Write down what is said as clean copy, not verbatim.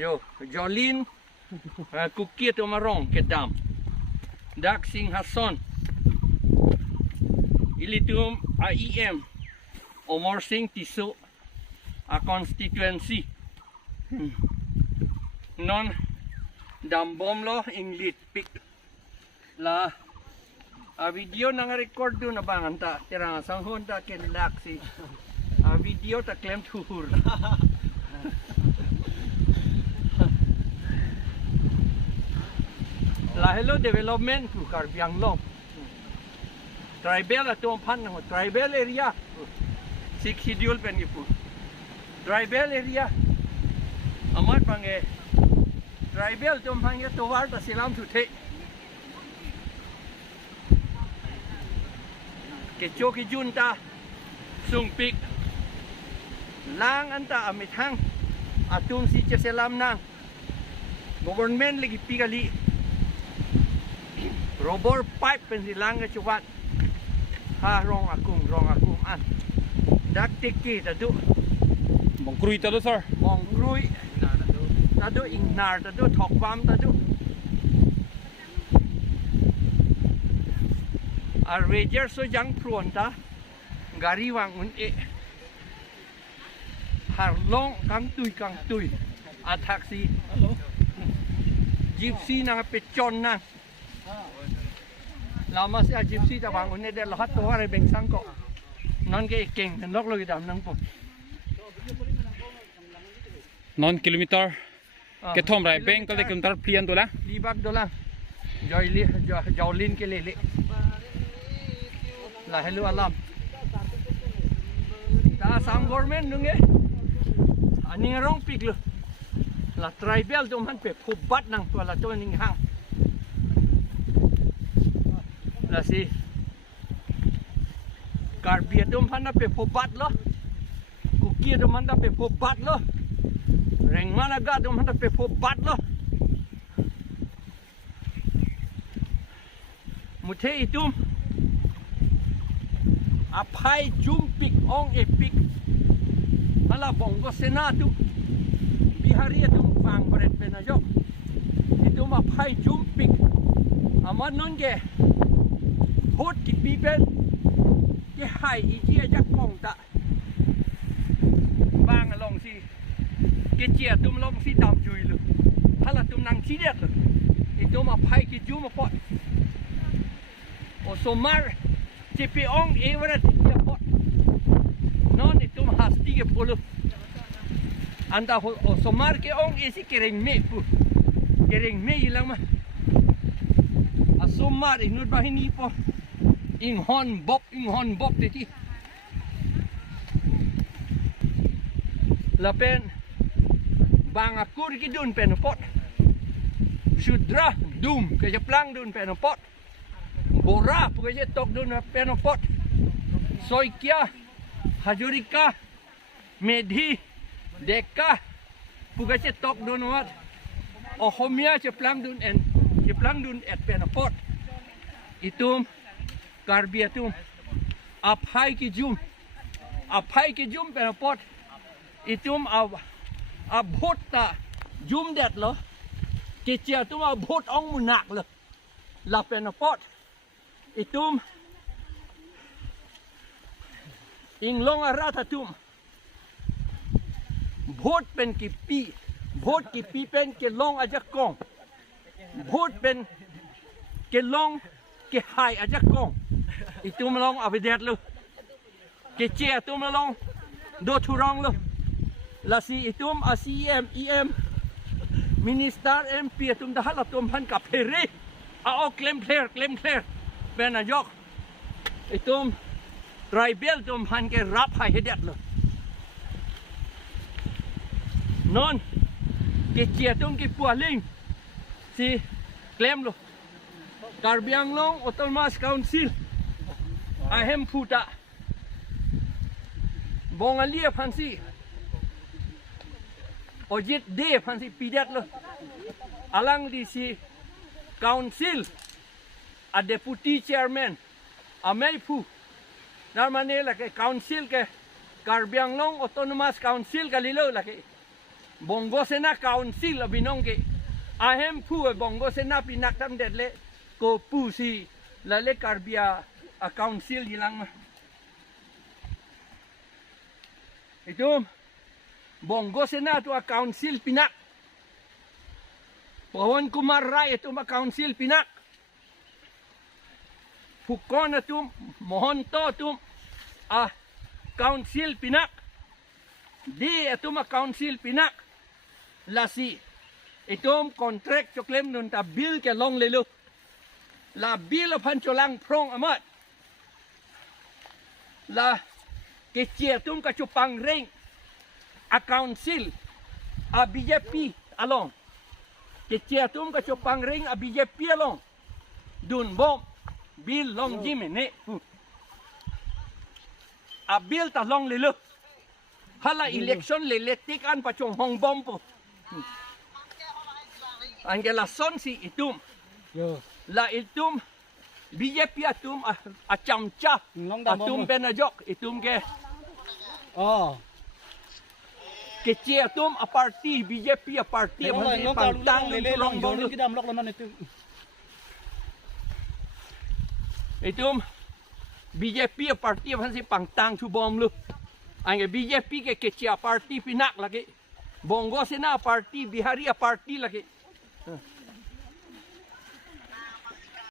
Yo, Jolin, Kukit Omarong, Kedam, Dak Sing Hasson, Ilitum AEM, Amorsing Tisso Constituency. Non Dambomlo Inglit Pick La video nang record do na banganta tirang sanghon ta kenlaksi video ta claim tuhur la hello development tu Karbiang Long tribal atom pan no tribal area sik schedule pen gipu tribal area amat pange tribal tom pange towar ta silam tu the Kecoki junta sungpik lang anta Amethang atum si Chelam nang government lagi pigali robor pipe pen silang kecuat ha rong akung an dak tiki tadu mongkrui tadu sir mongkrui tadu ingnar tadu thokpam tadu Ranger so jang pronta gari wang un e harlong kang tui a taxi gypsy na pechon na lama si a gypsy ta wang un e de lahat to are beng sang ko non ke keng nok lo gidam nang po non kilometer ke thom rai beng ko de kilometer plian to la libak dola Jolin ke lele la hello alam ta sam government nunge aning rong pik lu la tribal dom han pe phubat nang to la to ning hang la si Karbia dom han pe phubat lo Kukia dom han pe phubat lo Reng Managa dom han pe phubat lo muthe itum apai jumpik ong epik hala bongo senatu bihari itu fang beret penajo itu apai jumpik aman nonge hot ki pipen ke hai iji ajak kong ta bang long si ke chia tum long si dam jui lu hala tum nang si det lu itu apai ki jum pot osomar Cipi ong everett pot non itu hasti ke puluh anda somar ke ong isi kering me pu kering me hilang mah asomar inut bahini po inghon bob teti lapen bang akur ki dun pen pot sudra dum ke Chelang dun pen pot Bora pukanya tok dun penopot Soikia Hajurika Medhi Deka pukanya tok dun wat Ohomia Chelang dun et penopot itum Karbiatum apai ki jum penopot itum abhot ta jum det lo kecia tum abhot ong munak lo la penopot itum inglong aratatum bhot pen kipi pen ke long ajak kong bhot pen ke long ke hai ajak kong itum long abedet lu ke che tum long do thurong lu lasi itum ACM EM minister MP tum dah latum han ka phere a claim clear benajok itum tribal tum han ke rap hai hedet lo non ke chia tum ke pualing si claim lo Karbiang Long Autonomous Council ahem puta bongalia phansi ojit de phansi pidat lo alang di si council a deputy chairman ameipu narmane la ke council ke Karbiang Long Autonomous Council kalilo la ke bongo sena council abinong ke ahem pu bongo sena pinak tam det le ko pu si la le karbia a council hilang itu bongo sena tu a council pinak pohon kumar rai itu ma council pinak pukon tu mohon to tu a council pinak di itu ma council pinak lasi itom kontrak coklem nun ta bil ke long lelu la bil of Chelang prong amat la ke tum ka chupang ring a council a BJP along ke tum ka chupang ring a BJP along dun bom bil long jim ne a bil ta long lelu hala election leletik an pachong hong bom po angela son si itum la itum BJP atum a chamcha atum benajok itum ke ke atum a party BJP a party pantang long bom itum BJP a party phansi pangtang thu bom lu ang BJP ke party pinak lagi bongo sena party bihari a party lagi